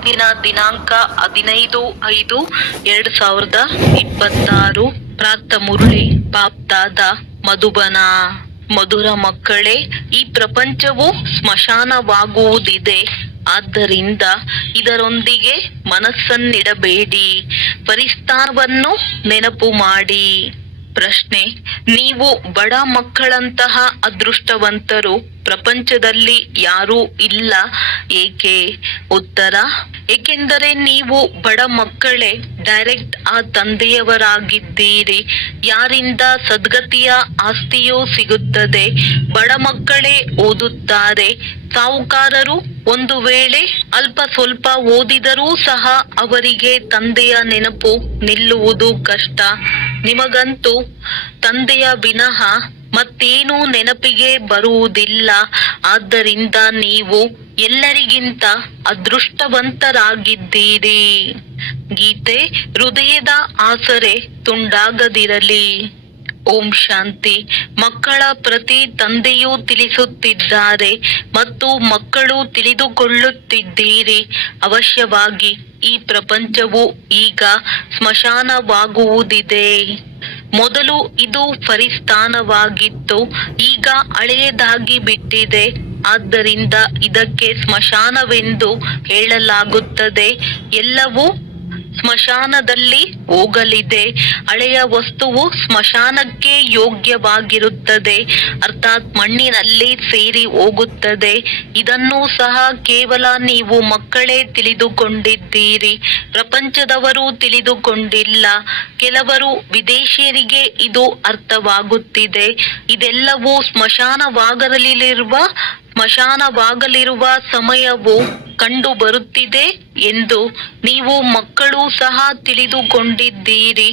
ಇಂದಿನ ದಿನಾಂಕ 15/5/2026. ಪ್ರಾರ್ಥ ಮುರಳಿ ಬಾಪ್ದಾದ ಮಧುಬನ. ಮಧುರ ಮಕ್ಕಳೇ, ಈ ಪ್ರಪಂಚವು ಸ್ಮಶಾನವಾಗುವುದಿದೆ. ಆದ್ದರಿಂದ ಇದರೊಂದಿಗೆ ಮನಸ್ಸನ್ನಿಡಬೇಡಿ. ಪರಿಸ್ಥಾನವನ್ನು ನೆನಪು ಮಾಡಿ. ಪ್ರಶ್ನೆ: ನೀವು ಬಡ ಮಕ್ಕಳಂತಹ ಅದೃಷ್ಟವಂತರು ಪ್ರಪಂಚದಲ್ಲಿ ಯಾರೂ ಇಲ್ಲ, ಏಕೆ? ಉತ್ತರ: ಏಕೆಂದರೆ ನೀವು ಬಡ ಮಕ್ಕಳೇ ಡೈರೆಕ್ಟ್ ಆ ತಂದೆಯವರಾಗಿದ್ದೀರಿ. ಯಾರಿಂದ ಸದ್ಗತಿಯ ಆಸ್ತಿಯೂ ಸಿಗುತ್ತದೆ. ಬಡ ಮಕ್ಕಳೇ ಓದುತ್ತಾರೆ. ಸಾಹುಕಾರರು ಒಂದು ವೇಳೆ ಅಲ್ಪ ಸ್ವಲ್ಪ ಓದಿದರೂ ಸಹ ಅವರಿಗೆ ತಂದೆಯ ನೆನಪು ನಿಲ್ಲುವುದು ಕಷ್ಟ. ನಿಮಗಂತೂ ತಂದೆಯ ವಿನಃ ಮತ್ತೇನೂ ನೆನಪಿಗೆ ಬರುವುದಿಲ್ಲ. ಆದ್ದರಿಂದ ನೀವು ಎಲ್ಲರಿಗಿಂತ ಅದೃಷ್ಟವಂತರಾಗಿದ್ದೀರಿ. ಗೀತೆ. ಹೃದಯದ ಆಸರೆ ತುಂಡಾಗದಿರಲಿ. ಓಂ ಶಾಂತಿ. ಮಕ್ಕಳ ಪ್ರತಿ ತಂದೆಯು ತಿಳಿಸುತ್ತಿದ್ದಾರೆ ಮತ್ತು ಮಕ್ಕಳು ತಿಳಿದುಕೊಳ್ಳುತ್ತಿದ್ದೀರಿ. ಅವಶ್ಯವಾಗಿ ಈ ಪ್ರಪಂಚವು ಈಗ ಸ್ಮಶಾನವಾಗುವುದಿದೆ. ಮೊದಲು ಇದು ಫರಿಸ್ಥಾನವಾಗಿತ್ತು, ಈಗ ಹಳೆಯದಾಗಿ ಬಿಟ್ಟಿದೆ. ಆದ್ದರಿಂದ ಇದಕ್ಕೆ ಸ್ಮಶಾನವೆಂದು ಹೇಳಲಾಗುತ್ತದೆ. ಎಲ್ಲವೂ ಸ್ಮಶಾನದಲ್ಲಿ ಹೋಗಲಿದೆ. ಹಳೆಯ ವಸ್ತುವು ಸ್ಮಶಾನಕ್ಕೆ ಯೋಗ್ಯವಾಗಿರುತ್ತದೆ, ಅರ್ಥಾತ್ ಮಣ್ಣಿನಲ್ಲಿ ಸೇರಿ ಹೋಗುತ್ತದೆ. ಇದನ್ನು ಸಹ ಕೇವಲ ನೀವು ಮಕ್ಕಳೇ ತಿಳಿದುಕೊಂಡಿದ್ದೀರಿ. ಪ್ರಪಂಚದವರು ತಿಳಿದುಕೊಂಡಿಲ್ಲ. ಕೆಲವರು ವಿದೇಶಿಯರಿಗೆ ಇದು ಅರ್ಥವಾಗುತ್ತಿದೆ. ಇದೆಲ್ಲವೂ ಸ್ಮಶಾನವಾಗಲಿರುವ ಸಮಯವು ಕಂಡು ಬರುತ್ತಿದೆ ಎಂದು ನೀವು ಮಕ್ಕಳು ಸಹ ತಿಳಿದುಕೊಂಡಿದ್ದೀರಿ.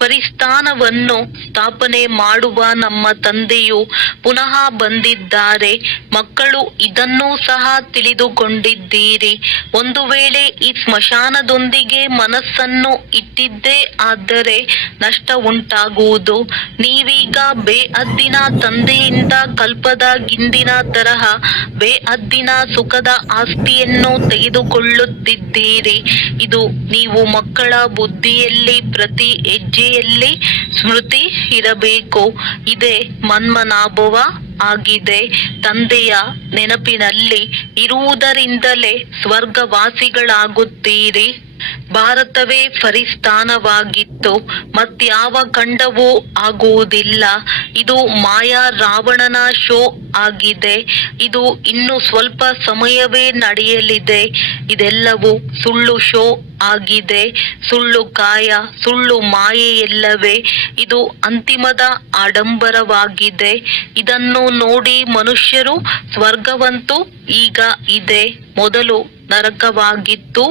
ಪರಿಸ್ಥಾನವನ್ನು ಸ್ಥಾಪನೆ ಮಾಡುವ ನಮ್ಮ ತಂದೆಯು ಪುನಃ ಬಂದಿದ್ದಾರೆ. ಮಕ್ಕಳು ಇದನ್ನೂ ಸಹ ತಿಳಿದುಕೊಂಡಿದ್ದೀರಿ. ಒಂದು ವೇಳೆ ಈ ಸ್ಮಶಾನದೊಂದಿಗೆ ಮನಸ್ಸನ್ನು ಇಟ್ಟಿದ್ದೇ ಆದರೆ ನಷ್ಟ ಉಂಟಾಗುವುದು. ನೀವೀಗ ಬೇಅದ್ದಿನ ತಂದೆಯಿಂದ ಕಲ್ಪದ ಗಿಂಡಿನ ತರಹ ಬೇಅದ್ದಿನ ಸುಖದ ಆಸ್ತಿಯನ್ನು ತೆಗೆದುಕೊಳ್ಳುತ್ತಿದ್ದೀರಿ. ಇದು ನೀವು ಮಕ್ಕಳ ಬುದ್ಧಿಯಲ್ಲಿ ಪ್ರತಿ ಹೆಜ್ಜೆಯಲ್ಲಿ ಸ್ಮೃತಿ ಇರಬೇಕು. ಇದೇ ಮನ್ಮನಾಭವ ಆಗಿದೆ. ತಂದೆಯ ನೆನಪಿನಲ್ಲಿ ಇರುವುದರಿಂದಲೇ ಸ್ವರ್ಗವಾಸಿಗಳಾಗುತ್ತೀರಿ. ಭಾರತವೇ ಫರಿಸ್ಥಾನವಾಗಿತ್ತು, ಮತ್ಯಾವ ಖಂಡವೂ ಆಗುವುದಿಲ್ಲ. ಇದು ಮಾಯಾ ರಾವಣನ ಶೋ ಆಗಿದೆ. ಇದು ಇನ್ನು ಸ್ವಲ್ಪ ಸಮಯವೇ ನಡೆಯಲಿದೆ. ಇದೆಲ್ಲವೂ ಸುಳ್ಳು ಶೋ ಆಗಿದೆ. ಸುಳ್ಳು ಕಾಯ, ಸುಳ್ಳು ಮಾಯೆಯಲ್ಲವೇ ಇದು ಅಂತಿಮದ ಆಡಂಬರವಾಗಿದೆ. ಇದನ್ನು ನೋಡಿ ಮನುಷ್ಯರು ಸ್ವರ್ಗವಂತೂ ಈಗ ಇದೆ, ಮೊದಲು ನರಕವಾಗಿತ್ತು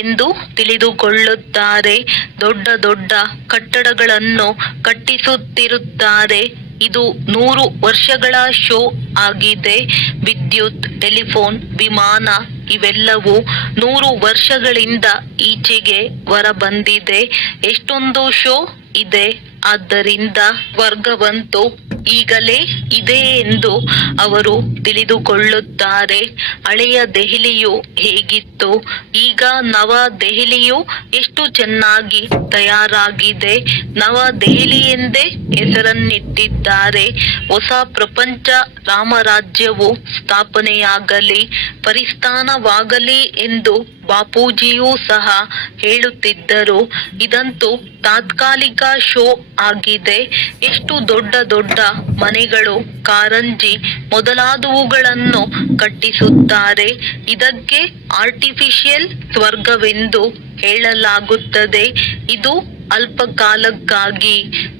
ಎಂದು ತಿಳಿದುಕೊಳ್ಳುತ್ತಾರೆ. ದೊಡ್ಡ ದೊಡ್ಡ ಕಟ್ಟಡಗಳನ್ನು ಕಟ್ಟಿಸುತ್ತಿರುತ್ತಾರೆ. ಇದು 100 ವರ್ಷಗಳ ಶೋ ಆಗಿದೆ. ವಿದ್ಯುತ್, ಟೆಲಿಫೋನ್, ವಿಮಾನ ಇವೆಲ್ಲವೂ 100 ವರ್ಷಗಳಿಂದ ಈಚೆಗೆ ಹೊರ ಬಂದಿದೆ. ಎಷ್ಟೊಂದು ಶೋ ಇದೆ. ಆದ್ದರಿಂದ ವರ್ಗವಂತೂ ಈಗಲೇ ಇದೆ ಎಂದು ಅವರು ತಿಳಿದುಕೊಳ್ಳುತ್ತಾರೆ. ಹಳೆಯ ದೆಹಲಿಯು ಹೇಗಿತ್ತು, ಈಗ ನವ ದೆಹಲಿಯು ಎಷ್ಟು ಚೆನ್ನಾಗಿ ತಯಾರಾಗಿದೆ. ನವ ದೆಹಲಿ ಎಂದೇ ಹೆಸರನ್ನಿಟ್ಟಿದ್ದಾರೆ. ಹೊಸ ಪ್ರಪಂಚ ರಾಮರಾಜ್ಯವು ಸ್ಥಾಪನೆಯಾಗಲಿ, ಪರಿಸ್ಥಾನವಾಗಲಿ ಎಂದು ಬಾಪೂಜಿಯೂ ಸಹ ಹೇಳುತ್ತಿದ್ದರು. ಇದಂತೂ ತಾತ್ಕಾಲಿಕ ಶೋ ಆಗಿದೆ. ಎಷ್ಟು ದೊಡ್ಡ ದೊಡ್ಡ ಮನೆಗಳು, ಕಾರಂಜಿ ಮೊದಲಾದವುಗಳನ್ನು ಕಟ್ಟಿಸುತ್ತಾರೆ. ಇದಕ್ಕೆ ಆರ್ಟಿಫಿಷಿಯಲ್ ಸ್ವರ್ಗವೆಂದು ಹೇಳಲಾಗುತ್ತದೆ. ಇದು ಅಲ್ಪ ಕಾಲಕ್ಕಾಗಿ.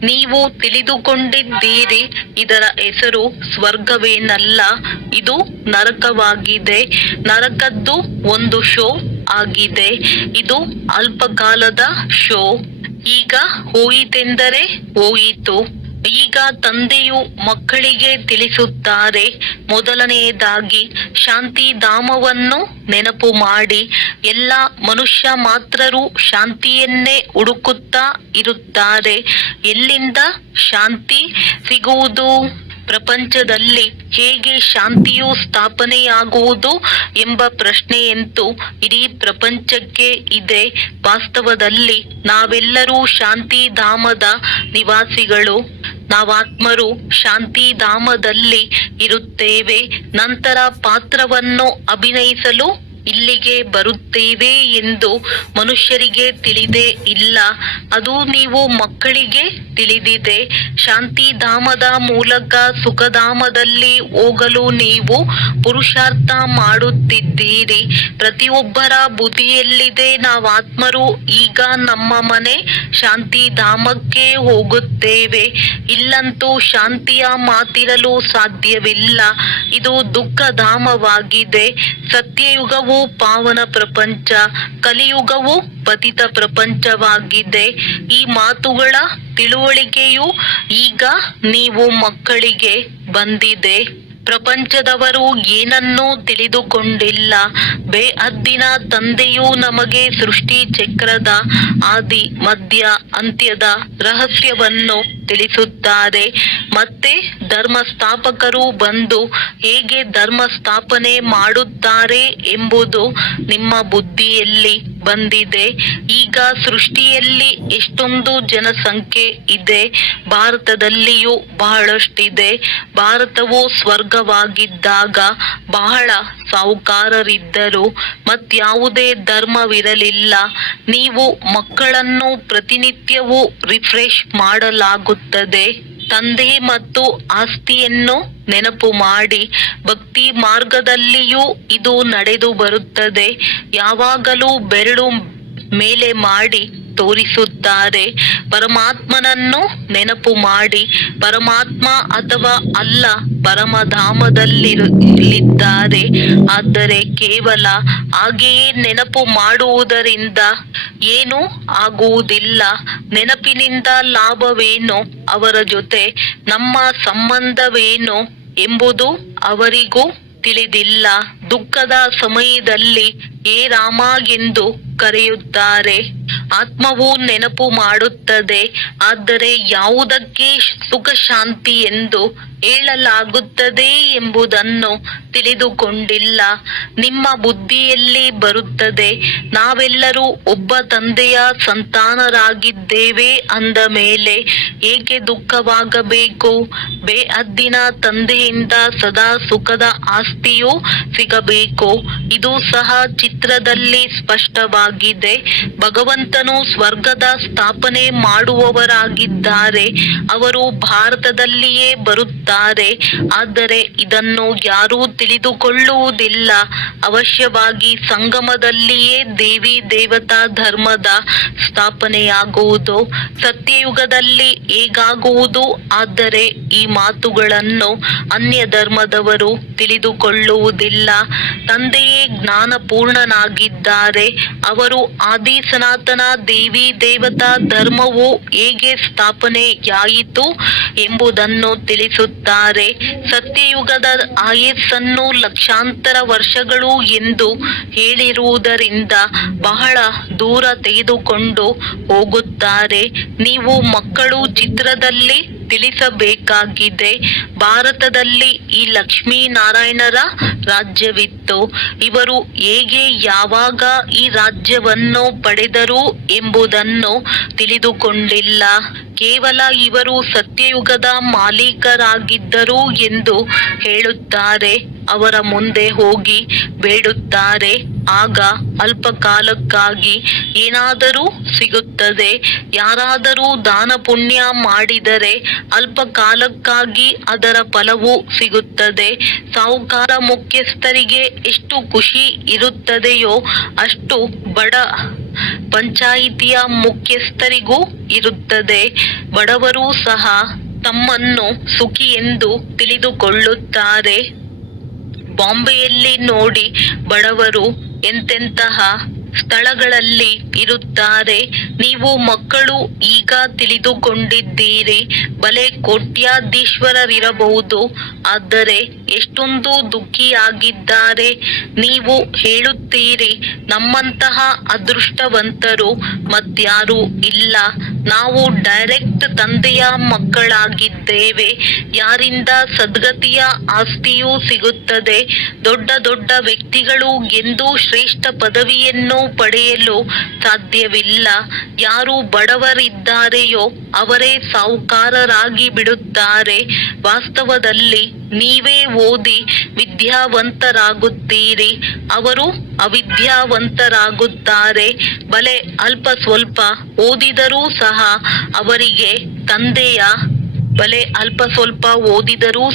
ನೀವು ತಿಳಿದುಕೊಂಡಿದ್ದೀರಿ, ಇದರ ಹೆಸರು ಸ್ವರ್ಗವೇನಲ್ಲ, ಇದು ನರಕವಾಗಿದೆ. ನರಕದ್ದು ಒಂದು ಶೋ ಆಗಿದೆ. ಇದು ಅಲ್ಪ ಕಾಲದ ಶೋ. ಈಗ ಹೋಯಿತೆಂದರೆ ಹೋಯಿತು. ಈಗ ತಂದೆಯು ಮಕ್ಕಳಿಗೆ ತಿಳಿಸುತ್ತಾರೆ. ಮೊದಲನೆಯದಾಗಿ ಶಾಂತಿಧಾಮವನ್ನು ನೆನಪು ಮಾಡಿ. ಎಲ್ಲ ಮನುಷ್ಯ ಮಾತ್ರರು ಶಾಂತಿಯನ್ನೇ ಹುಡುಕುತ್ತಾ ಇರುತ್ತಾರೆ. ಎಲ್ಲಿಂದ ಶಾಂತಿ ಸಿಗುವುದು? ಪ್ರಪಂಚದಲ್ಲಿ ಹೇಗೆ ಶಾಂತಿಯು ಸ್ಥಾಪನೆಯಾಗುವುದು ಎಂಬ ಪ್ರಶ್ನೆಯಂತೂ ಇಡೀ ಪ್ರಪಂಚಕ್ಕೆ ಇದೆ. ವಾಸ್ತವದಲ್ಲಿ ನಾವೆಲ್ಲರೂ ಶಾಂತಿಧಾಮದ ನಿವಾಸಿಗಳು. ನಾವಾತ್ಮರು ಶಾಂತಿಧಾಮದಲ್ಲಿ ಇರುತ್ತೇವೆ. ನಂತರ ಪಾತ್ರವನ್ನು ಅಭಿನಯಿಸಲು ಇಲ್ಲಿಗೆ ಬರುತ್ತೇವೆ ಎಂದು ಮನುಷ್ಯರಿಗೆ ತಿಳಿದೇ ಇಲ್ಲ. ಅದು ನೀವು ಮಕ್ಕಳಿಗೆ ತಿಳಿದಿದೆ. ಶಾಂತಿಧಾಮದ ಮೂಲಕ ಸುಖಧಾಮದಲ್ಲಿ ಹೋಗಲು ನೀವು ಪುರುಷಾರ್ಥ ಮಾಡುತ್ತಿದ್ದೀರಿ. ಪ್ರತಿಯೊಬ್ಬರ ಬುದ್ಧಿಯಲ್ಲಿದೆ, ನಾವಾತ್ಮರು ಈಗ ನಮ್ಮ ಮನೆ ಶಾಂತಿಧಾಮಕ್ಕೆ ಹೋಗುತ್ತೇವೆ. ಇಲ್ಲಂತೂ ಶಾಂತಿಯ ಮಾತಿರಲು ಸಾಧ್ಯವಿಲ್ಲ. ಇದು ದುಃಖಧಾಮವಾಗಿದೆ. ಸತ್ಯಯುಗವು ಪಾವನ ಪ್ರಪಂಚ, ಕಲಿಯುಗವು ಪತಿತ ಪ್ರಪಂಚವಾಗಿದೆ. ಈ ಮಾತುಗಳ ತಿಳುವಳಿಕೆಯು ಈಗ ನೀವು ಮಕ್ಕಳಿಗೆ ಬಂದಿದೆ. ಪ್ರಪಂಚದವರು ಏನನ್ನೂ ತಿಳಿದುಕೊಂಡಿಲ್ಲ. ಬೇಅದ್ದಿನ ತಂದೆಯು ನಮಗೆ ಸೃಷ್ಟಿ ಚಕ್ರದ ಆದಿ ಮಧ್ಯ ಅಂತ್ಯದ ರಹಸ್ಯವನ್ನು ತಿಳಿಸುತ್ತಾರೆ. ಮತ್ತೆ ಧರ್ಮ ಸ್ಥಾಪಕರು ಬಂದು ಹೇಗೆ ಧರ್ಮ ಸ್ಥಾಪನೆ ಮಾಡುತ್ತಾರೆ ಎಂಬುದು ನಿಮ್ಮ ಬುದ್ಧಿಯಲ್ಲಿ ಬಂದಿದೆ. ಈಗ ಸೃಷ್ಟಿಯಲ್ಲಿ ಎಷ್ಟೊಂದು ಜನಸಂಖ್ಯೆ ಇದೆ. ಭಾರತದಲ್ಲಿಯೂ ಬಹಳಷ್ಟಿದೆ. ಭಾರತವು ಸ್ವರ್ಗವಾಗಿದ್ದಾಗ ಬಹಳ ಸಾಹುಕಾರರಿದ್ದರು. ಮತ್ಯಾವುದೇ ಧರ್ಮವಿರಲಿಲ್ಲ. ನೀವು ಮಕ್ಕಳನ್ನು ಪ್ರತಿನಿತ್ಯವೂ ರಿಫ್ರೆಶ್ ಮಾಡಲಾಗುತ್ತದೆ. ತಂದೆ ಮತ್ತು ಆಸ್ತಿಯನ್ನು ನೆನಪು ಮಾಡಿ. ಭಕ್ತಿ ಮಾರ್ಗದಲ್ಲಿಯೂ ಇದು ನಡೆದು ಬರುತ್ತದೆ. ಯಾವಾಗಲೂ ಬೆರಳು ಮೇಲೆ ಮಾಡಿ ತೋರಿಸುತ್ತಾರೆ. ಪರಮಾತ್ಮನನ್ನು ನೆನಪು ಮಾಡಿ. ಪರಮಾತ್ಮ ಅಥವಾ ಅಲ್ಲ ಪರಮಧಾಮದಲ್ಲಿದ್ದಾರೆ. ಆದರೆ ಕೇವಲ ಹಾಗೆಯೇ ನೆನಪು ಮಾಡುವುದರಿಂದ ಏನೂ ಆಗುವುದಿಲ್ಲ. ನೆನಪಿನಿಂದ ಲಾಭವೇನು, ಅವರ ಜೊತೆ ನಮ್ಮ ಸಂಬಂಧವೇನು ಎಂಬುದು ಅವರಿಗೂ ತಿಳಿದಿಲ್ಲ. ದುಃಖದ ಸಮಯದಲ್ಲಿ ಹೇ ರಾಮ ಎಂದು ಕರೆಯುತ್ತಾರೆ. ಆತ್ಮವು ನೆನಪು ಮಾಡುತ್ತದೆ. ಆದರೆ ಯಾವುದಕ್ಕೆ ಸುಖ ಶಾಂತಿ ಎಂದು ಹೇಳಲಾಗುತ್ತದೆ ಎಂಬುದನ್ನು ತಿಳಿದುಕೊಂಡಿಲ್ಲ. ನಿಮ್ಮ ಬುದ್ಧಿಯಲ್ಲಿ ಬರುತ್ತದೆ, ನಾವೆಲ್ಲರೂ ಒಬ್ಬ ತಂದೆಯ ಸಂತಾನರಾಗಿದ್ದೇವೆ ಅಂದ ಮೇಲೆ ಏಕೆ ದುಃಖವಾಗಬೇಕು? ಬೇಅದ್ದಿನ ತಂದೆಯಿಂದ ಸದಾ ಸುಖದ ಆಸ್ತಿಯು ಸಿಗಬೇಕು. ಇದು ಸಹ ಚಿತ್ರದಲ್ಲಿ ಸ್ಪಷ್ಟವಾಗಿದೆ. ಭಗವಂತನು ಸ್ವರ್ಗದ ಸ್ಥಾಪನೆ ಮಾಡುವವರಾಗಿದ್ದಾರೆ. ಅವರು ಭಾರತದಲ್ಲಿಯೇ ಬರುತ್ತಾರೆ. ಆದರೆ ಇದನ್ನು ಯಾರೂ ತಿಳಿದುಕೊಳ್ಳುವುದಿಲ್ಲ. ಅವಶ್ಯವಾಗಿ ಸಂಗಮದಲ್ಲಿಯೇ ದೇವಿ ದೇವತಾ ಧರ್ಮದ ಸ್ಥಾಪನೆಯಾಗುವುದು. ಸತ್ಯಯುಗದಲ್ಲಿ ಹೇಗಾಗುವುದು? ಆದರೆ ಈ ಮಾತುಗಳನ್ನು ಅನ್ಯ ಧರ್ಮದವರು ತಿಳಿದುಕೊಳ್ಳುವುದಿಲ್ಲ. ತಂದೆಯೇ ಜ್ಞಾನಪೂರ್ಣನಾಗಿದ್ದಾರೆ. ಅವರು ಆದಿ ಸನಾತನ ದೇವಿ ದೇವತಾ ಧರ್ಮವು ಹೇಗೆ ಸ್ಥಾಪನೆಯಾಯಿತು ಎಂಬುದನ್ನು ತಿಳಿಸುತ್ತಾರೆ. ಸತ್ಯಯುಗದ ಆಯಸ್ಸನ್ನು ಲಕ್ಷಾಂತರ ವರ್ಷಗಳು ಎಂದು ಹೇಳಿರುವುದರಿಂದ ಬಹಳ ದೂರ ತೆಗೆದುಕೊಂಡು ಹೋಗುತ್ತಾರೆ. ನೀವು ಮಕ್ಕಳು ಚಿತ್ರದಲ್ಲಿ ತಿಳಿಸಬೇಕಾಗಿದೆ. ಭಾರತದಲ್ಲಿ ಈ ಲಕ್ಷ್ಮೀನಾರಾಯಣರ ರಾಜ್ಯವಿತ್ತು. ಇವರು ಹೇಗೆ ಯಾವಾಗ ಈ ರಾಜ್ಯವನ್ನು ಪಡೆದರು ಎಂಬುದನ್ನು ತಿಳಿದುಕೊಂಡಿಲ್ಲ. ಕೇವಲ ಇವರು ಸತ್ಯಯುಗದ ಮಾಲೀಕರಾಗಿದ್ದರು ಎಂದು ಹೇಳುತ್ತಾರೆ. ಅವರ ಮುಂದೆ ಹೋಗಿ ಬೇಡುತ್ತಾರೆ. ಆಗ ಅಲ್ಪ ಕಾಲಕ್ಕಾಗಿ ಏನಾದರೂ ಸಿಗುತ್ತದೆ. ಯಾರಾದರೂ ದಾನ ಪುಣ್ಯ ಮಾಡಿದರೆ ಅಲ್ಪ ಕಾಲಕ್ಕಾಗಿ ಅದರ ಫಲವು ಸಿಗುತ್ತದೆ. ಸಾಹುಕಾರ ಮುಖ್ಯಸ್ಥರಿಗೆ ಎಷ್ಟು ಖುಷಿ ಇರುತ್ತದೆಯೋ ಅಷ್ಟು ಬಡ ಪಂಚಾಯಿತಿಯ ಮುಖ್ಯಸ್ಥರಿಗೂ ಇರುತ್ತದೆ. ಬಡವರು ಸಹ ತಮ್ಮನ್ನು ಸುಖಿ ಎಂದು ತಿಳಿದುಕೊಳ್ಳುತ್ತಾರೆ. ಬಾಂಬೆಯಲ್ಲಿ ನೋಡಿ, ಬಡವರು ಎಂತೆಂತಹ ಸ್ಥಳಗಳಲ್ಲಿ ಇರುತ್ತಾರೆ. ನೀವು ಮಕ್ಕಳು ಈಗ ತಿಳಿದುಕೊಂಡಿದ್ದೀರಿ. ಬಲೆ ಕೋಟ್ಯಾಧೀಶ್ವರರಿರಬಹುದು, ಆದರೆ ಎಷ್ಟೊಂದು ದುಃಖಿಯಾಗಿದ್ದಾರೆ. ನೀವು ಹೇಳುತ್ತೀರಿ, ನಮ್ಮಂತಹ ಅದೃಷ್ಟವಂತರು ಮತ್ಯಾರೂ ಇಲ್ಲ. ನಾವು ಡೈರೆಕ್ಟ್ ತಂದೆಯ ಮಕ್ಕಳಾಗಿದ್ದೇವೆ. ಯಾರಿಂದ ಸದ್ಗತಿಯ ಆಸ್ತಿಯೂ ಸಿಗುತ್ತದೆ. ದೊಡ್ಡ ದೊಡ್ಡ ವ್ಯಕ್ತಿಗಳು ಎಂದು ಶ್ರೇಷ್ಠ ಪದವಿಯನ್ನು ಪಡೆಯಲು ಸಾಧ್ಯವಿಲ್ಲ. ಯಾರು ಬಡವರಿದ್ದಾರೆಯೋ ಅವರೇ ಸಾಹುಕಾರರಾಗಿ ಬಿಡುತ್ತಾರೆ. ವಾಸ್ತವದಲ್ಲಿ ನೀವೇ ಓದಿ ವಿದ್ಯಾವಂತರಾಗುತ್ತೀರಿ, ಅವರು ಅವಿದ್ಯಾವಂತರಾಗುತ್ತಾರೆ. ಬಲೆ ಅಲ್ಪ ಸ್ವಲ್ಪ ಓದಿದರೂ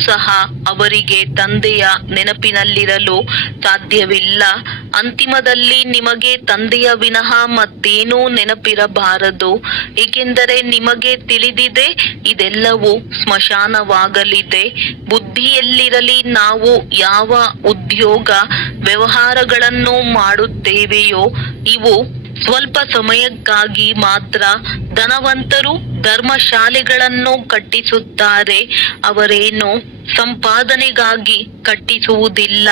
ಸಹ ಅವರಿಗೆ ತಂದೆಯ ನೆನಪಿನಲ್ಲಿರಲು ಸಾಧ್ಯವಿಲ್ಲ. ಅಂತಿಮದಲ್ಲಿ ನಿಮಗೆ ತಂದೆಯ ವಿನಃ ಮತ್ತೇನೂ ನೆನಪಿರಬಾರದು, ಏಕೆಂದರೆ ನಿಮಗೆ ತಿಳಿದಿದೆ ಇದೆಲ್ಲವೂ ಸ್ಮಶಾನವಾಗಲಿದೆ. ಬುದ್ಧಿಯಲ್ಲಿರಲಿ, ನಾವು ಯಾವ ಉದ್ಯೋಗ ವ್ಯವಹಾರಗಳನ್ನು ಮಾಡುತ್ತೇವೆಯೋ ಇವು ಸ್ವಲ್ಪ ಸಮಯಕ್ಕಾಗಿ ಮಾತ್ರ. ಧನವಂತರು ಧರ್ಮಶಾಲೆಗಳನ್ನು ಕಟ್ಟಿಸುತ್ತಾರೆ, ಅವರೇನು ಸಂಪಾದನೆಗಾಗಿ ಕಟ್ಟಿಸುವುದಿಲ್ಲ.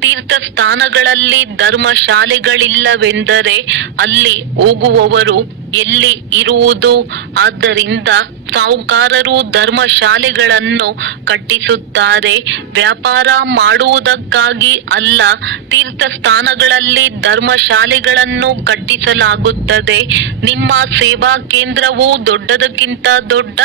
ತೀರ್ಥಸ್ಥಾನಗಳಲ್ಲಿ ಧರ್ಮಶಾಲೆಗಳಿಲ್ಲವೆಂದರೆ ಅಲ್ಲಿ ಹೋಗುವವರು ಎಲ್ಲಿ ಇರುವುದು? ಆದ್ದರಿಂದ ಸಾಹುಕಾರರು ಧರ್ಮಶಾಲೆಗಳನ್ನು ಕಟ್ಟಿಸುತ್ತಾರೆ, ವ್ಯಾಪಾರ ಮಾಡುವುದಕ್ಕಾಗಿ ಅಲ್ಲ. ತೀರ್ಥಸ್ಥಾನಗಳಲ್ಲಿ ಧರ್ಮಶಾಲೆಗಳನ್ನು ಕಟ್ಟಿಸಲಾಗುತ್ತದೆ. ನಿಮ್ಮ ಸೇವಾ ಕೇಂದ್ರವು ದೊಡ್ಡದಕ್ಕಿಂತ ದೊಡ್ಡ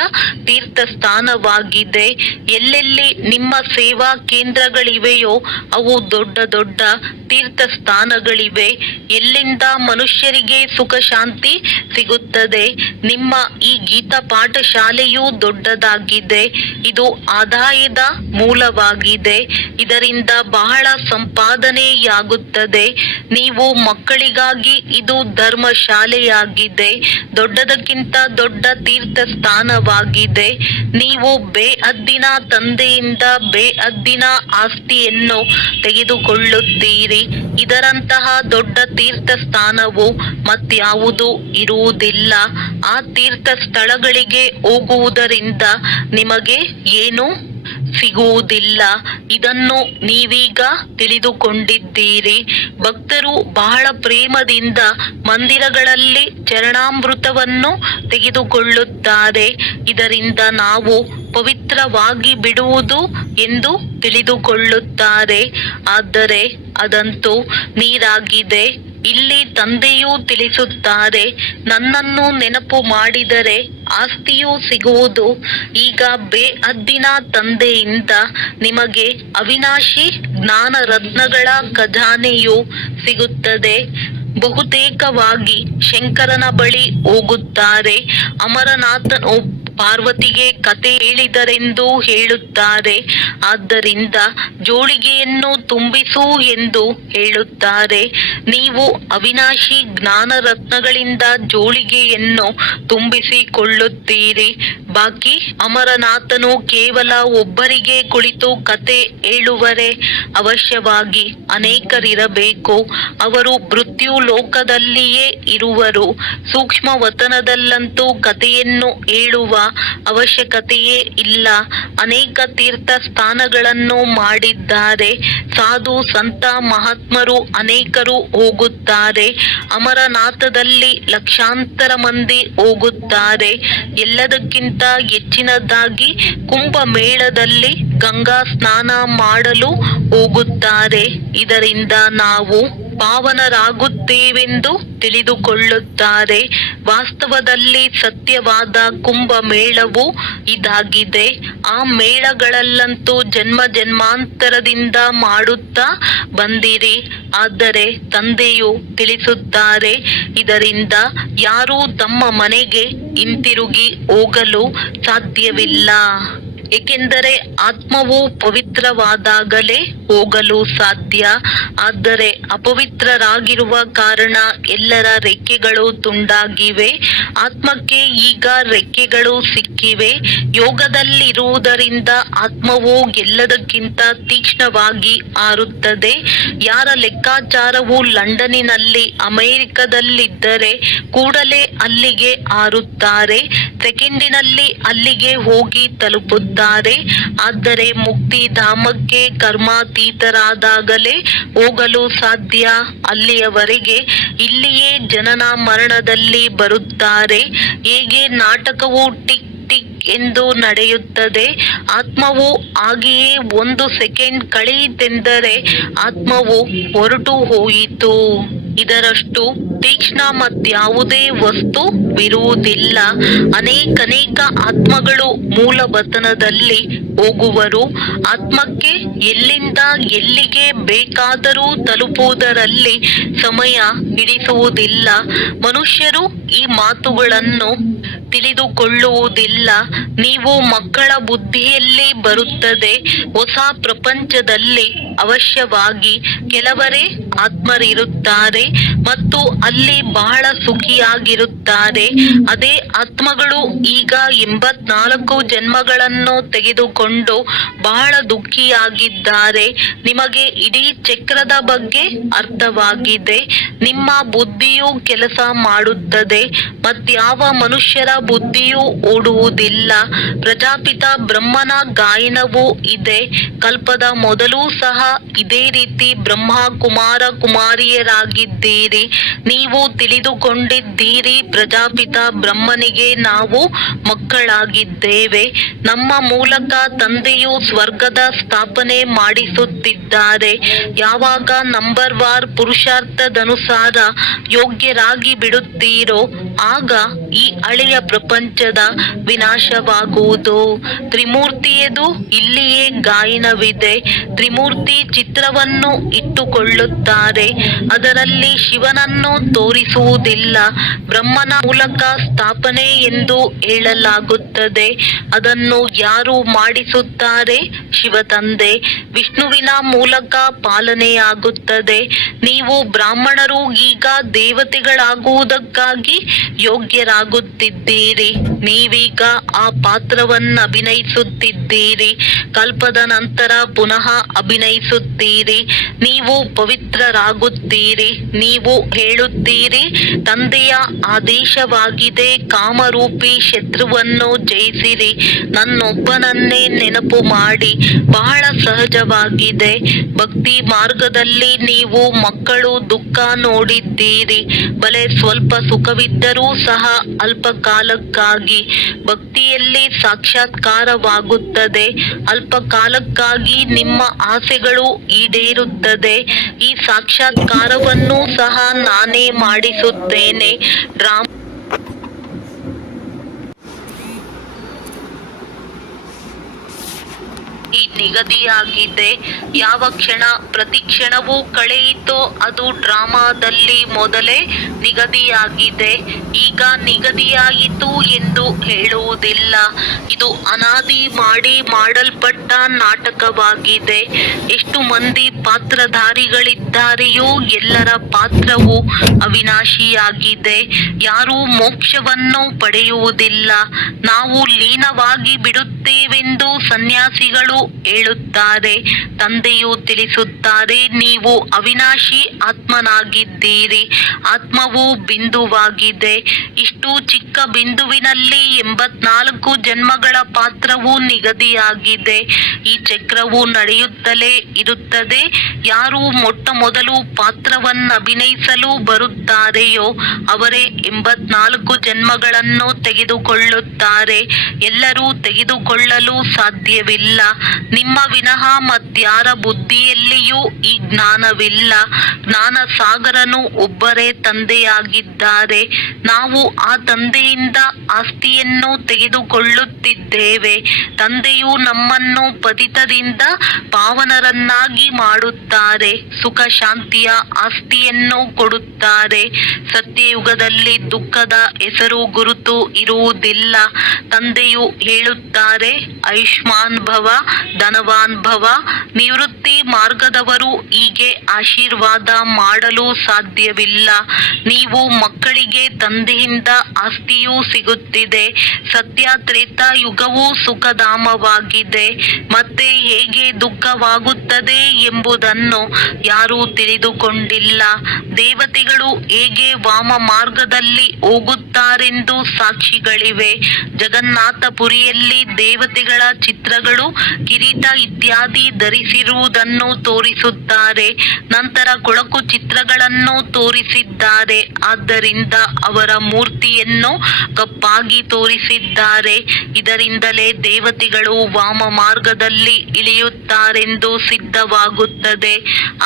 ತೀರ್ಥಸ್ಥಾನವಾಗಿದೆ. ಎಲ್ಲೆಲ್ಲಿ ನಿಮ್ಮ ಸೇವಾ ಕೇಂದ್ರಗಳಿವೆಯೋ ಅವು ದೊಡ್ಡ ದೊಡ್ಡ ತೀರ್ಥಸ್ಥಾನಗಳಿವೆ. ಎಲ್ಲಿಂದ ಮನುಷ್ಯರಿಗೆ ಸುಖ ಶಾಂತಿ ಸಿಗುತ್ತದೆ. ನಿಮ್ಮ ಈ ಗೀತಾ ಪಾಠಶಾಲೆಯು ದೊಡ್ಡದಾಗಿದೆ. ಇದು ಆದಾಯದ ಮೂಲವಾಗಿದೆ. ಇದರಿಂದ ಬಹಳ ಸಂಪಾದನೆಯಾಗುತ್ತದೆ. ನೀವು ಮಕ್ಕಳಿಗಾಗಿ ಇದು ಧರ್ಮಶಾಲೆಯಾಗಿದೆ, ದೊಡ್ಡದಕ್ಕಿಂತ ದೊಡ್ಡ ತೀರ್ಥಸ್ಥಾನವಾಗಿದೆ. ನೀವು ಬೇಅದ್ದಿನ ತಂದೆಯಿಂದ ಬೇಅದ್ದಿನ ಆಸ್ತಿಯನ್ನು ತೆಗೆದುಕೊಳ್ಳುತ್ತೀರಿ. ಇದರಂತಹ ದೊಡ್ಡ ತೀರ್ಥಸ್ಥಾನವು ಮತ್ಯಾವುದೂ ಇರುವುದಿಲ್ಲ. ಆ ತೀರ್ಥ ಸ್ಥಳಗಳಿಗೆ ಹೋಗುವುದರಿಂದ ನಿಮಗೆ ಏನೂ ಸಿಗುವುದಿಲ್ಲ. ಇದನ್ನು ನೀವೀಗ ತಿಳಿದುಕೊಂಡಿದ್ದೀರಿ. ಭಕ್ತರು ಬಹಳ ಪ್ರೇಮದಿಂದ ಮಂದಿರಗಳಲ್ಲಿ ಚರಣಾಮೃತವನ್ನು ತೆಗೆದುಕೊಳ್ಳುತ್ತಾರೆ. ಇದರಿಂದ ನಾವು ಪವಿತ್ರವಾಗಿ ಬಿಡುವುದು ಎಂದು ತಿಳಿದುಕೊಳ್ಳುತ್ತಾರೆ. ಆದರೆ ಅದಂತೂ ನೀರಾಗಿದೆ. ಇಲ್ಲಿ ತಂದೆಯೂ ತಿಳಿಸುತ್ತಾರೆ, ನನ್ನನ್ನು ನೆನಪು ಮಾಡಿದರೆ ಆಸ್ತಿಯೂ ಸಿಗುವುದು. ಈಗ ಬೇಅದ್ದಿನ ತಂದೆಯಿಂದ ನಿಮಗೆ ಅವಿನಾಶಿ ಜ್ಞಾನ ರತ್ನಗಳ ಖಜಾನೆಯು ಸಿಗುತ್ತದೆ. ಬಹುತೇಕವಾಗಿ ಶಂಕರನ ಬಳಿ ಹೋಗುತ್ತಾರೆ. ಅಮರನಾಥನು ಪಾರ್ವತಿಗೆ ಕತೆ ಹೇಳಿದರೆಂದು ಹೇಳುತ್ತಾರೆ. ಆದ್ದರಿಂದ ಜೋಳಿಗೆಯನ್ನು ತುಂಬಿಸು ಎಂದು ಹೇಳುತ್ತಾರೆ. ನೀವು ಅವಿನಾಶಿ ಜ್ಞಾನ ರತ್ನಗಳಿಂದ ಜೋಳಿಗೆಯನ್ನು ತುಂಬಿಸಿಕೊಳ್ಳುತ್ತೀರಿ. ಬಾಕಿ ಅಮರನಾಥನು ಕೇವಲ ಒಬ್ಬರಿಗೆ ಕುಳಿತು ಕತೆ ಹೇಳುವರೆ? ಅವಶ್ಯವಾಗಿ ಅನೇಕರಿರಬೇಕು. ಅವರು ಮೃತ್ಯು ಲೋಕದಲ್ಲಿಯೇ ಇರುವರು. ಸೂಕ್ಷ್ಮ ವತನದಲ್ಲಂತೂ ಕಥೆಯನ್ನು ಹೇಳುವ ಅವಶ್ಯಕತೆಯೇ ಇಲ್ಲ. ಅನೇಕ ತೀರ್ಥ ಸ್ಥಾನಗಳನ್ನು ಮಾಡಿದ್ದಾರೆ. ಸಾಧು ಸಂತ ಮಹಾತ್ಮರು ಅನೇಕರು ಹೋಗುತ್ತಾರೆ. ಅಮರನಾಥದಲ್ಲಿ ಲಕ್ಷಾಂತರ ಮಂದಿ ಹೋಗುತ್ತಾರೆ. ಎಲ್ಲದಕ್ಕಿಂತ ಹೆಚ್ಚಿನದಾಗಿ ಕುಂಭಮೇಳದಲ್ಲಿ ಗಂಗಾ ಸ್ನಾನ ಮಾಡಲು ಹೋಗುತ್ತಾರೆ. ಇದರಿಂದ ನಾವು ಪಾವನರಾಗುತ್ತೇವೆಂದು ತಿಳಿದುಕೊಳ್ಳುತ್ತಾರೆ. ವಾಸ್ತವದಲ್ಲಿ ಸತ್ಯವಾದ ಕುಂಭಮೇಳವು ಇದಾಗಿದೆ. ಆ ಮೇಳಗಳಲ್ಲಂತೂ ಜನ್ಮ ಜನ್ಮಾಂತರದಿಂದ ಮಾಡುತ್ತಾ ಬಂದಿರಿ. ಆದರೆ ತಂದೆಯು ತಿಳಿಸುತ್ತಾರೆ, ಇದರಿಂದ ಯಾರೂ ತಮ್ಮ ಮನೆಗೆ ಹಿಂತಿರುಗಿ ಹೋಗಲು ಸಾಧ್ಯವಿಲ್ಲ. ಏಕೆಂದರೆ ಆತ್ಮವು ಪವಿತ್ರವಾದಾಗಲೇ ಹೋಗಲು ಸಾಧ್ಯ. ಆದರೆ ಅಪವಿತ್ರರಾಗಿರುವ ಕಾರಣ ಎಲ್ಲರ ರೆಕ್ಕೆಗಳು ತುಂಡಾಗಿವೆ. ಆತ್ಮಕ್ಕೆ ಈಗ ರೆಕ್ಕೆಗಳು ಸಿಕ್ಕಿವೆ. ಯೋಗದಲ್ಲಿರುವುದರಿಂದ ಆತ್ಮವು ಎಲ್ಲದಕ್ಕಿಂತ ತೀಕ್ಷ್ಣವಾಗಿ ಹಾರುತ್ತದೆ. ಯಾರ ಲೆಕ್ಕಾಚಾರವು ಲಂಡನ್ನಿನಲ್ಲಿ ಅಮೆರಿಕದಲ್ಲಿದ್ದರೆ ಕೂಡಲೇ ಅಲ್ಲಿಗೆ ಹಾರುತ್ತಾರೆ, ಸೆಕೆಂಡಿನಲ್ಲಿ ಅಲ್ಲಿಗೆ ಹೋಗಿ ತಲುಪುತ್ತಾರೆ. ಆದರೆ ಮುಕ್ತಿಧಾಮಕ್ಕೆ ಕರ್ಮಾತೀತರಾದಾಗಲೇ ಹೋಗಲು ಸಾಧ್ಯ. ಅಲ್ಲಿಯವರೆಗೆ ಇಲ್ಲಿಯೇ ಜನನ ಮರಣದಲ್ಲಿ ಬರುತ್ತಾರೆ. ಹೇಗೆ ನಾಟಕವು ಟಿಕ್ ಟಿಕ್ ಎಂದು ನಡೆಯುತ್ತದೆ, ಆತ್ಮವು ಹಾಗೆಯೇ 1 ಸೆಕೆಂಡ್ ಕಳೆಯಿತೆಂದರೆ ಆತ್ಮವು ಹೊರಟು ಹೋಯಿತು. ಇದರಷ್ಟು ತೀಕ್ಷ್ಣ ಮತ್ಯಾವುದೇ ವಸ್ತುವಿರುವುದಿಲ್ಲ. ಅನೇಕ ಆತ್ಮಗಳು ಮೂಲವತನದಲ್ಲಿ ಹೋಗುವರು. ಆತ್ಮಕ್ಕೆ ಎಲ್ಲಿಂದ ಎಲ್ಲಿಗೆ ಬೇಕಾದರೂ ತಲುಪುವುದರಲ್ಲಿ ಸಮಯ ಹಿಡಿಸುವುದಿಲ್ಲ. ಮನುಷ್ಯರು ಈ ಮಾತುಗಳನ್ನು ತಿಳಿದುಕೊಳ್ಳುವುದಿಲ್ಲ. ನೀವು ಮಕ್ಕಳ ಬುದ್ಧಿಯಲ್ಲಿ ಬರುತ್ತದೆ. ಹೊಸ ಪ್ರಪಂಚದಲ್ಲಿ ಅವಶ್ಯವಾಗಿ ಕೆಲವರೇ ಆತ್ಮರಿರುತ್ತಾರೆ ಮತ್ತು ಅಲ್ಲಿ ಬಹಳ ಸುಖಿಯಾಗಿರುತ್ತಾರೆ. ಅದೇ ಆತ್ಮಗಳು ಈಗ 84 ಜನ್ಮಗಳನ್ನು ತೆಗೆದುಕೊಂಡು ಬಹಳ ದುಃಖಿಯಾಗಿದ್ದಾರೆ. ನಿಮಗೆ ಇಡೀ ಚಕ್ರದ ಬಗ್ಗೆ ಅರ್ಥವಾಗಿದೆ. ನಿಮ್ಮ ಬುದ್ಧಿಯು ಕೆಲಸ ಮಾಡುತ್ತದೆ, ಮತ್ಯಾವ ಮನುಷ್ಯರ ಬುದ್ಧಿಯೂ ಓಡುವುದಿಲ್ಲ. ಪ್ರಜಾಪಿತ ಬ್ರಹ್ಮನ ಗಾಯನವೂ ಇದೆ. ಕಲ್ಪದ ಮೊದಲು ಸಹ ಇದೇ ರೀತಿ ಬ್ರಹ್ಮ ಕುಮಾರ ಕುಮಾರಿಯರಾಗಿದ್ದೀರಿ. ನೀವು ತಿಳಿದುಕೊಂಡಿದ್ದೀರಿ, ಪ್ರಜಾಪಿತ ಬ್ರಹ್ಮನಿಗೆ ನಾವು ಮಕ್ಕಳಾಗಿದ್ದೇವೆ. ನಮ್ಮ ಮೂಲಕ ತಂದೆಯು ಸ್ವರ್ಗದ ಸ್ಥಾಪನೆ ಮಾಡಿಸುತ್ತಿದ್ದಾರೆ. ಯಾವಾಗ ನಂಬರ್ ವಾರ್ ಪುರುಷಾರ್ಥದನುಸಾರ ಯೋಗ್ಯರಾಗಿ ಬಿಡುತ್ತೀರೋ ಆಗ ಈ ಹಳೆಯ ಪ್ರಪಂಚದ ವಿನಾಶವಾಗುವುದು. ತ್ರಿಮೂರ್ತಿಯದು ಇಲ್ಲಿಯೇ ಗಾಯನವಿದೆ. ತ್ರಿಮೂರ್ತಿ ಚಿತ್ರವನ್ನು ಇಟ್ಟುಕೊಳ್ಳುತ್ತಾರೆ. ಅದರಲ್ಲಿ ಶಿವನನ್ನು ತೋರಿಸುವುದಿಲ್ಲ. ಬ್ರಹ್ಮನ ಮೂಲಕ ಸ್ಥಾಪನೆ ಎಂದು ಹೇಳಲಾಗುತ್ತದೆ. ಅದನ್ನು ಯಾರು ಮಾಡಿಸುತ್ತಾರೆ? ಶಿವತಂದೆ. ವಿಷ್ಣುವಿನ ಮೂಲಕ ಪಾಲನೆಯಾಗುತ್ತದೆ. ನೀವು ಬ್ರಾಹ್ಮಣರು ಈಗ ದೇವತೆಗಳಾಗುವುದಕ್ಕಾಗಿ ಯೋಗ್ಯರಾಗುತ್ತಿದ್ದೀರಿ. ನೀವೀಗ ಆ ಪಾತ್ರವನ್ನು ಅಭಿನಯಿಸುತ್ತಿದ್ದೀರಿ. ಕಲ್ಪದ ನಂತರ ಪುನಃ ಅಭಿನಯಿಸುತ್ತೀರಿ. ನೀವು ಪವಿತ್ರರಾಗುತ್ತೀರಿ. ನೀವು ಹೇಳುತ್ತೀರಿ, ತಂದೆಯ ಆದೇಶವಾಗಿದೆ, ಕಾಮರೂಪಿ ಶತ್ರುವನ್ನು ಜಯಿಸಿರಿ. ನನ್ನೊಬ್ಬನನ್ನೇ ನೆನಪು ಮಾಡಿ. ಬಹಳ ಸಹಜವಾಗಿದೆ. ಭಕ್ತಿ ಮಾರ್ಗದಲ್ಲಿ ನೀವು ಮಕ್ಕಳು ದುಃಖ ನೋಡಿದ್ದೀರಿ. ಬಲೆ ಸ್ವಲ್ಪ ಸುಖವಿದ್ದರೂ ಸಹ ಅಲ್ಪ ಕಾಲಕ್ಕಾಗಿ. ಭಕ್ತಿಯಲ್ಲಿ ಸಾಕ್ಷಾತ್ಕಾರವಾಗುತ್ತದೆ. ಅಲ್ಪ ಕಾಲಕ್ಕಾಗಿ ನಿಮ್ಮ ಆಸೆಗಳು ಈಡೇರುತ್ತದೆ. ಈ ಸಾಕ್ಷಾತ್ಕಾರವನ್ನು ಸಹ ನಾನೇ ಮಾಡಿಸುತ್ತೇನೆ. ನಿಗದಿಯಾಗಿದೆ. ಯಾವ ಕ್ಷಣ ಪ್ರತಿ ಕ್ಷಣವೂ ಕಳೆಯಿತೋ ಅದು ಡ್ರಾಮಾದಲ್ಲಿ ಮೊದಲೇ ನಿಗದಿಯಾಗಿದೆ. ಈಗ ನಿಗದಿಯಾಯಿತು ಎಂದು ಹೇಳುವುದಿಲ್ಲ. ಇದು ಅನಾದಿ ಮಾಡಲ್ಪಟ್ಟ ನಾಟಕವಾಗಿದೆ. ಎಷ್ಟು ಮಂದಿ ಪಾತ್ರಧಾರಿಗಳಿದ್ದಾರೆಯೋ ಎಲ್ಲರ ಪಾತ್ರವು ಅವಿನಾಶಿಯಾಗಿದೆ. ಯಾರೂ ಮೋಕ್ಷವನ್ನು ಪಡೆಯುವುದಿಲ್ಲ. ನಾವು ಲೀನವಾಗಿ ಬಿಡುತ್ತೇವೆಂದು ಸನ್ಯಾಸಿಗಳು ಹೇಳುತ್ತಾರೆ. ತಂದೆಯು ತಿಳಿಸುತ್ತಾರೆ, ನೀವು ಅವಿನಾಶಿ ಆತ್ಮನಾಗಿದ್ದೀರಿ. ಆತ್ಮವು ಬಿಂದುವಾಗಿದೆ. ಇಷ್ಟು ಚಿಕ್ಕ ಬಿಂದುವಿನಲ್ಲಿ 84 ಜನ್ಮಗಳ ಪಾತ್ರವು ನಿಗದಿಯಾಗಿದೆ. ಈ ಚಕ್ರವು ನಡೆಯುತ್ತಲೇ ಇರುತ್ತದೆ. ಯಾರು ಮೊಟ್ಟ ಮೊದಲು ಪಾತ್ರವನ್ನು ಅಭಿನಯಿಸಲು ಬರುತ್ತಾರೆಯೋ ಅವರೇ 84 ಜನ್ಮಗಳನ್ನು ತೆಗೆದುಕೊಳ್ಳುತ್ತಾರೆ. ಎಲ್ಲರೂ ತೆಗೆದುಕೊಳ್ಳಲು ಸಾಧ್ಯವಿಲ್ಲ. ನಿಮ್ಮ ವಿನಃ ಮತ್ಯಾರ ಬುದ್ಧಿಯಲ್ಲಿಯೂ ಈ ಜ್ಞಾನವಿಲ್ಲ. ಜ್ಞಾನ ಸಾಗರನು ಒಬ್ಬರೇ ತಂದೆಯಾಗಿದ್ದಾರೆ. ನಾವು ಆ ತಂದೆಯಿಂದ ಆಸ್ತಿಯನ್ನು ತೆಗೆದುಕೊಳ್ಳುತ್ತಿದ್ದೇವೆ. ತಂದೆಯು ನಮ್ಮನ್ನು ಪತಿತದಿಂದ ಪಾವನರನ್ನಾಗಿ ಮಾಡುತ್ತಾರೆ, ಸುಖ ಶಾಂತಿಯ ಆಸ್ತಿಯನ್ನು ಕೊಡುತ್ತಾರೆ. ಸತ್ಯಯುಗದಲ್ಲಿ ದುಃಖದ ಹೆಸರು ಗುರುತು ಇರುವುದಿಲ್ಲ. ತಂದೆಯು ಹೇಳುತ್ತಾರೆ, ಆಯುಷ್ಮಾನ್ ಭವ, ಧನವಾನ್ ಭವ. ನಿವೃತ್ತಿ ಮಾರ್ಗದವರು ಹೀಗೆ ಆಶೀರ್ವಾದ ಮಾಡಲು ಸಾಧ್ಯವಿಲ್ಲ. ನೀವು ಮಕ್ಕಳಿಗೆ ತಂದೆಯಿಂದ ಆಸ್ತಿಯೂ ಸಿಗುತ್ತಿದೆ. ಸತ್ಯ ತ್ರೇತಾ ಯುಗವು ಸುಖಧಾಮವಾಗಿದೆ. ಮತ್ತೆ ಹೇಗೆ ದುಃಖವಾಗುತ್ತದೆ ಎಂಬುದನ್ನು ಯಾರೂ ತಿಳಿದುಕೊಂಡಿಲ್ಲ. ದೇವತೆಗಳು ಹೇಗೆ ವಾಮ ಮಾರ್ಗದಲ್ಲಿ ಹೋಗುತ್ತಾರೆಂದು ಸಾಕ್ಷಿಗಳಿವೆ. ಜಗನ್ನಾಥಪುರಿಯಲ್ಲಿ ದೇವತೆಗಳ ಚಿತ್ರಗಳು ಕಿರೀಟ ಇತ್ಯಾದಿ ಧರಿಸಿರುವುದನ್ನು ತೋರಿಸುತ್ತಾರೆ. ನಂತರ ಕೊಳಕು ಚಿತ್ರಗಳನ್ನು ತೋರಿಸಿದ್ದಾರೆ. ಆದ್ದರಿಂದ ಅವರ ಮೂರ್ತಿಯನ್ನು ಕಪ್ಪಾಗಿ ತೋರಿಸಿದ್ದಾರೆ. ಇದರಿಂದಲೇ ದೇವತೆಗಳು ವಾಮ ಮಾರ್ಗದಲ್ಲಿ ಇಳಿಯುತ್ತಾರೆಂದು ಸಿದ್ಧವಾಗುತ್ತದೆ.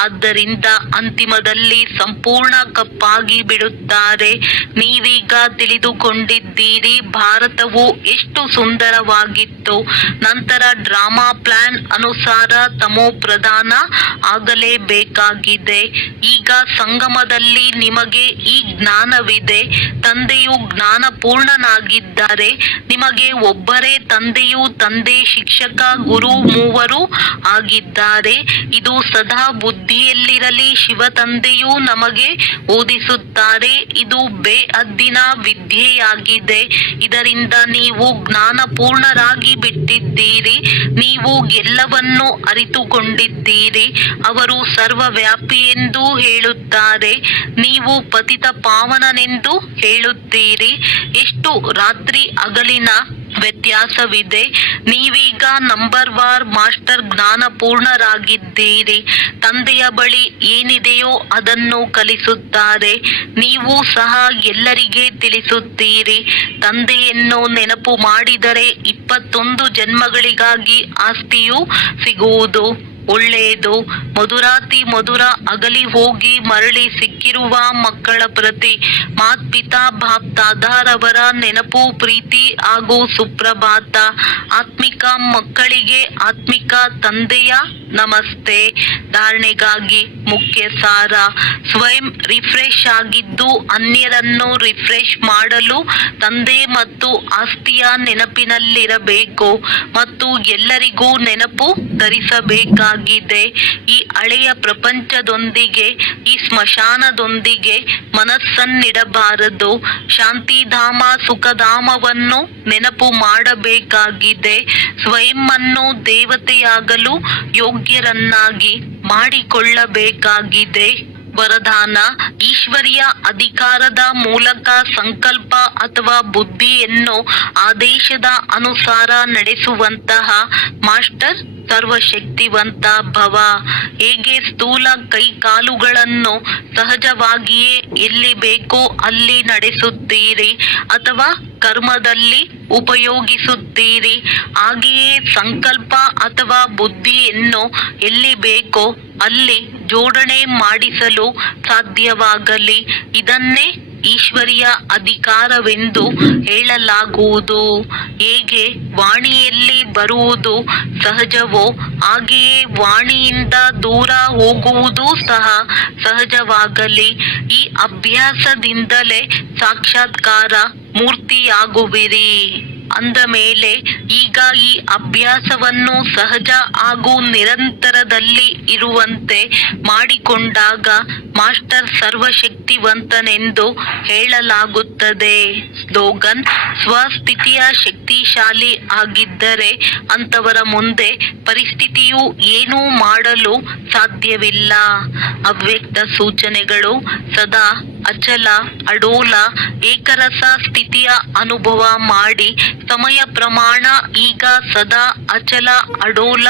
ಆದ್ದರಿಂದ ಅಂತಿಮದಲ್ಲಿ ಸಂಪೂರ್ಣ ಕಪ್ಪಾಗಿ ಬಿಡುತ್ತಾರೆ. ನೀವೀಗ ತಿಳಿದುಕೊಂಡಿದ್ದೀರಿ ಭಾರತವು ಎಷ್ಟು ಸುಂದರವಾಗಿತ್ತು. ನಂತರ ಡ್ರಾಮಾ ಪ್ಲಾನ್ ಅನುಸಾರ ತಮೋ ಪ್ರಧಾನ ಆಗಲೇಬೇಕಾಗಿದೆ. ಈಗ ಸಂಗಮದಲ್ಲಿ ನಿಮಗೆ ಈ ಜ್ಞಾನವಿದೆ. ತಂದೆಯು ಜ್ಞಾನಪೂರ್ಣನಾಗಿದ್ದಾರೆ. ನಿಮಗೆ ಒಬ್ಬರೇ ತಂದೆಯು ತಂದೆ, ಶಿಕ್ಷಕ, ಗುರು ಮೂವರು ಆಗಿದ್ದಾರೆ. ಇದು ಸದಾ ಬುದ್ಧಿಯಲ್ಲಿರಲಿ. ಶಿವ ತಂದೆಯು ನಮಗೆ ಓದಿಸುತ್ತಾರೆ. ಇದು ಬೇಅದ್ದಿನ ವಿದ್ಯೆಯಾಗಿದೆ. ಇದರಿಂದ ನೀವು ಜ್ಞಾನಪೂರ್ಣರಾಗಿ ಬಿಟ್ಟಿದ್ದೀರಿ. ನೀವು ಎಲ್ಲವನ್ನೂ ಅರಿತುಕೊಂಡಿದ್ದೀರಿ. ಅವರು ಸರ್ವವ್ಯಾಪಿ ಎಂದು ಹೇಳುತ್ತಾರೆ. ನೀವು ಪತಿತ ಪಾವನನೆಂದು ಹೇಳುತ್ತೀರಿ. ಎಷ್ಟು ರಾತ್ರಿ ಹಗಲಿನ ವ್ಯತ್ಯಾಸವಿದೆ. ನೀವೀಗ ನಂಬರ್ ವಾರ್ ಮಾಸ್ಟರ್ ಜ್ಞಾನಪೂರ್ಣರಾಗಿದ್ದೀರಿ. ತಂದೆಯ ಬಳಿ ಏನಿದೆಯೋ ಅದನ್ನು ಕಲಿಸುತ್ತಾರೆ. ನೀವು ಸಹ ಎಲ್ಲರಿಗೆ ತಿಳಿಸುತ್ತೀರಿ. ತಂದೆಯನ್ನು ನೆನಪು ಮಾಡಿದರೆ 21 ಜನ್ಮಗಳಿಗಾಗಿ ಆಸ್ತಿಯು ಸಿಗುವುದು. ಒಳ್ಳೆಯದು. ಮಧುರಾತಿ ಮಧುರ ಅಗಲಿ ಹೋಗಿ ಮರಳಿ ಸಿಕ್ಕಿರುವ ಮಕ್ಕಳ ಪ್ರತಿ ಮಾತ್ಪಿತಾ ಬಾಪ್ ದಾದಾರವರ ನೆನಪು, ಪ್ರೀತಿ ಹಾಗೂ ಸುಪ್ರಭಾತ. ಆತ್ಮಿಕ ಮಕ್ಕಳಿಗೆ ಆತ್ಮಿಕ ತಂದೆಯ ನಮಸ್ತೆ. ಧಾರಣೆಗಾಗಿ ಮುಖ್ಯ ಸಾರ: ಸ್ವಯಂ ರಿಫ್ರೆಶ್ ಆಗಿದ್ದು ಅನ್ಯರನ್ನು ರಿಫ್ರೆಶ್ ಮಾಡಲು ತಂದೆ ಮತ್ತು ಆಸ್ತಿಯ ನೆನಪಿನಲ್ಲಿರಬೇಕು ಮತ್ತು ಎಲ್ಲರಿಗೂ ನೆನಪು ಧರಿಸಬೇಕಾಗಿದೆ. ಈ ಹಳೆಯ ಪ್ರಪಂಚದೊಂದಿಗೆ, ಈ ಸ್ಮಶಾನದೊಂದಿಗೆ ಮನಸ್ಸನ್ನಿಡಬಾರದು. ಶಾಂತಿಧಾಮ, ಸುಖಧಾಮವನ್ನು ನೆನಪು ಮಾಡಬೇಕಾಗಿದೆ. ಸ್ವಯಂ ಅನ್ನು ದೇವತೆಯಾಗಲು ಯೋಗ್ಯರನ್ನಾಗಿ ಮಾಡಿಕೊಳ್ಳಬೇಕಾಗಿದೆ. ವರದಾನ: ಈಶ್ವರಿಯ ಅಧಿಕಾರದ ಮೂಲಕ ಸಂಕಲ್ಪ ಅಥವಾ ಬುದ್ಧಿಯನ್ನು ಆದೇಶದ ಅನುಸಾರ ನಡೆಸುವಂತಹ ಮಾಸ್ಟರ್ ಸರ್ವಶಕ್ತಿವಂತ ಭವ. ಹೇಗೆ ಸ್ಥೂಲ ಕೈ ಕಾಲುಗಳನ್ನು ಸಹಜವಾಗಿಯೇ ಎಲ್ಲಿ ಬೇಕೋ ಅಲ್ಲಿ ನಡೆಸುತ್ತೀರಿ ಅಥವಾ ಕರ್ಮದಲ್ಲಿ ಉಪಯೋಗಿಸುತ್ತೀರಿ, ಹಾಗೆಯೇ ಸಂಕಲ್ಪ ಅಥವಾ ಬುದ್ಧಿಯನ್ನು ಎಲ್ಲಿ ಬೇಕೋ ಅಲ್ಲಿ ಜೋಡಣೆ ಮಾಡಿಸಲು ಸಾಧ್ಯವಾಗಲಿ. ಇದನ್ನೇ ಈಶ್ವರಿಯ ಅಧಿಕಾರವೆಂದು ಹೇಳಲಾಗುವುದು. ಹೇಗೆ ವಾಣಿಯಲ್ಲಿ ಬರುವುದು ಸಹಜವೋ ಹಾಗೆಯೇ ವಾಣಿಯಿಂದ ದೂರ ಹೋಗುವುದು ಸಹ ಸಹಜವಾಗಲಿ. ಈ ಅಭ್ಯಾಸದಿಂದಲೇ ಸಾಕ್ಷಾತ್ಕಾರ ಮೂರ್ತಿಯಾಗುವಿರಿ. ಅಂದ ಮೇಲೆ ಈಗ ಈ ಅಭ್ಯಾಸವನ್ನು ಸಹಜ ಹಾಗೂ ನಿರಂತರದಲ್ಲಿ ಇರುವಂತೆ ಮಾಡಿಕೊಂಡಾಗ ಮಾಸ್ಟರ್ ಸರ್ವಶಕ್ತಿವಂತನೆಂದು ಹೇಳಲಾಗುತ್ತದೆ. ಸ್ಲೋಗನ್: ಸ್ವಸ್ಥಿತಿಯ ಶಕ್ತಿಶಾಲಿ ಆಗಿದ್ದರೆ ಅಂತವರ ಮುಂದೆ ಪರಿಸ್ಥಿತಿಯು ಏನೂ ಮಾಡಲು ಸಾಧ್ಯವಿಲ್ಲ. ಅವ್ಯಕ್ತ ಸೂಚನೆಗಳು: ಸದಾ ಅಚಲ, ಅಡೋಲ, ಏಕರಸ ಸ್ಥಿತಿಯ ಅನುಭವ ಮಾಡಿ. ಸಮಯ ಪ್ರಮಾಣ: ಈಗ ಸದಾ ಅಚಲ, ಅಡೋಲ,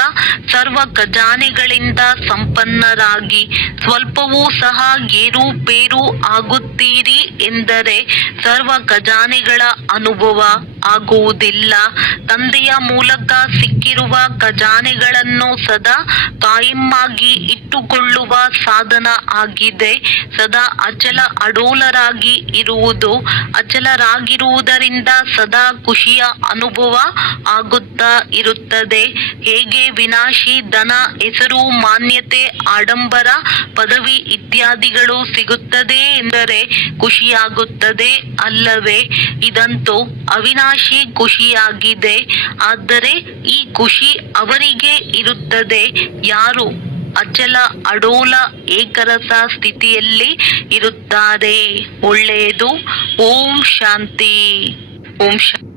ಸರ್ವ ಖಜಾನೆಗಳಿಂದ ಸಂಪನ್ನರಾಗಿ. ಸ್ವಲ್ಪವೂ ಸಹ ಏರುಪೇರು ಆಗುತ್ತ ಮಾಡುತ್ತೀರಿ ಎಂದರೆ ಸರ್ವ ಖಜಾನೆಗಳ ಅನುಭವ ಆಗುವುದಿಲ್ಲ. ತಂದೆಯ ಮೂಲಕ ಸಿಕ್ಕಿರುವ ಖಜಾನೆಗಳನ್ನು ಸದಾ ಕಾಯಮ್ಮಾಗಿ ಇಟ್ಟುಕೊಳ್ಳುವ ಸಾಧನ ಆಗಿದೆ. ಸದಾ ಅಚಲ ಅಡೋಲರಾಗಿ ಇರುವುದು. ಅಚಲರಾಗಿರುವುದರಿಂದ ಸದಾ ಖುಷಿಯ ಅನುಭವ ಆಗುತ್ತಾ ಇರುತ್ತದೆ. ಹೇಗೆ ವಿನಾಶಿ ಧನ, ಹೆಸರು, ಮಾನ್ಯತೆ, ಆಡಂಬರ, ಪದವಿ ಇತ್ಯಾದಿಗಳು ಸಿಗುತ್ತದೆ ಎಂದರೆ ಖುಷಿಯಾಗುತ್ತದೆ ಅಲ್ಲವೇ? ಇದಂತೂ ಅವಿನಾಶಿ ಖುಷಿಯಾಗಿದೆ. ಆದರೆ ಈ ಖುಷಿ ಅವರಿಗೆ ಇರುತ್ತದೆ ಯಾರು ಅಚಲ ಅಡೋಲ ಏಕರಸ ಸ್ಥಿತಿಯಲ್ಲಿ ಇರುತ್ತಾರೆ. ಒಳ್ಳೆಯದು. ಓಂ ಶಾಂತಿ. ಓಂ ಶಾಂತಿ.